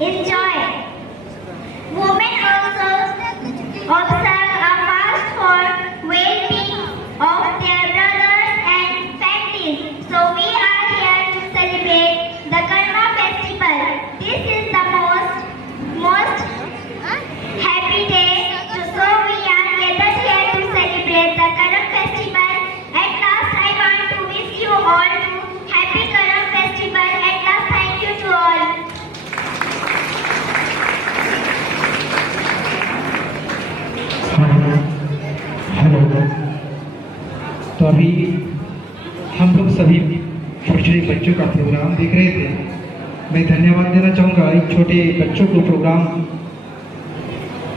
enjoy. Women also observe a fast for well-being of their brothers and families. So we are here to celebrate the Karma festival. This is the most happy day. So we are gathered here to celebrate the Karma festival. At last, I want to wish you all to happy Karma festival. At last, thank you to all. Hello. तो अभी हम लोग सभी छोटे छोटे बच्चों का प्रोग्राम देख रहे थे। मैं धन्यवाद देना चाहूँगा इन छोटे बच्चों को, प्रोग्राम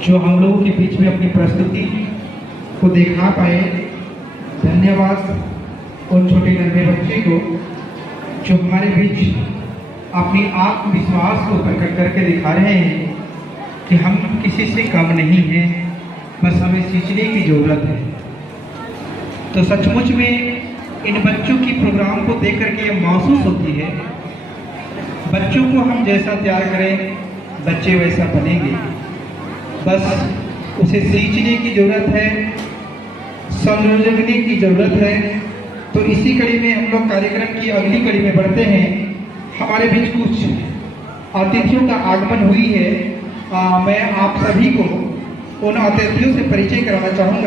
जो हम लोगों के बीच में अपनी प्रस्तुति को दिखा पाए। धन्यवाद उन छोटे नन्हे बच्चे को जो हमारे बीच अपनी आत्मविश्वास को प्रकट करके दिखा रहे हैं कि हम किसी से कम नहीं हैं, बस हमें सीखने की ज़रूरत है। तो सचमुच में इन बच्चों की प्रोग्राम को देख करके ये महसूस होती है, बच्चों को हम जैसा तैयार करें बच्चे वैसा बनेंगे। बस उसे सींचने की ज़रूरत है, संयोजने की ज़रूरत है। तो इसी कड़ी में हम लोग कार्यक्रम की अगली कड़ी में बढ़ते हैं। हमारे बीच कुछ अतिथियों का आगमन हुई है। मैं आप सभी को उन अतिथियों से परिचय कराना चाहूँगा।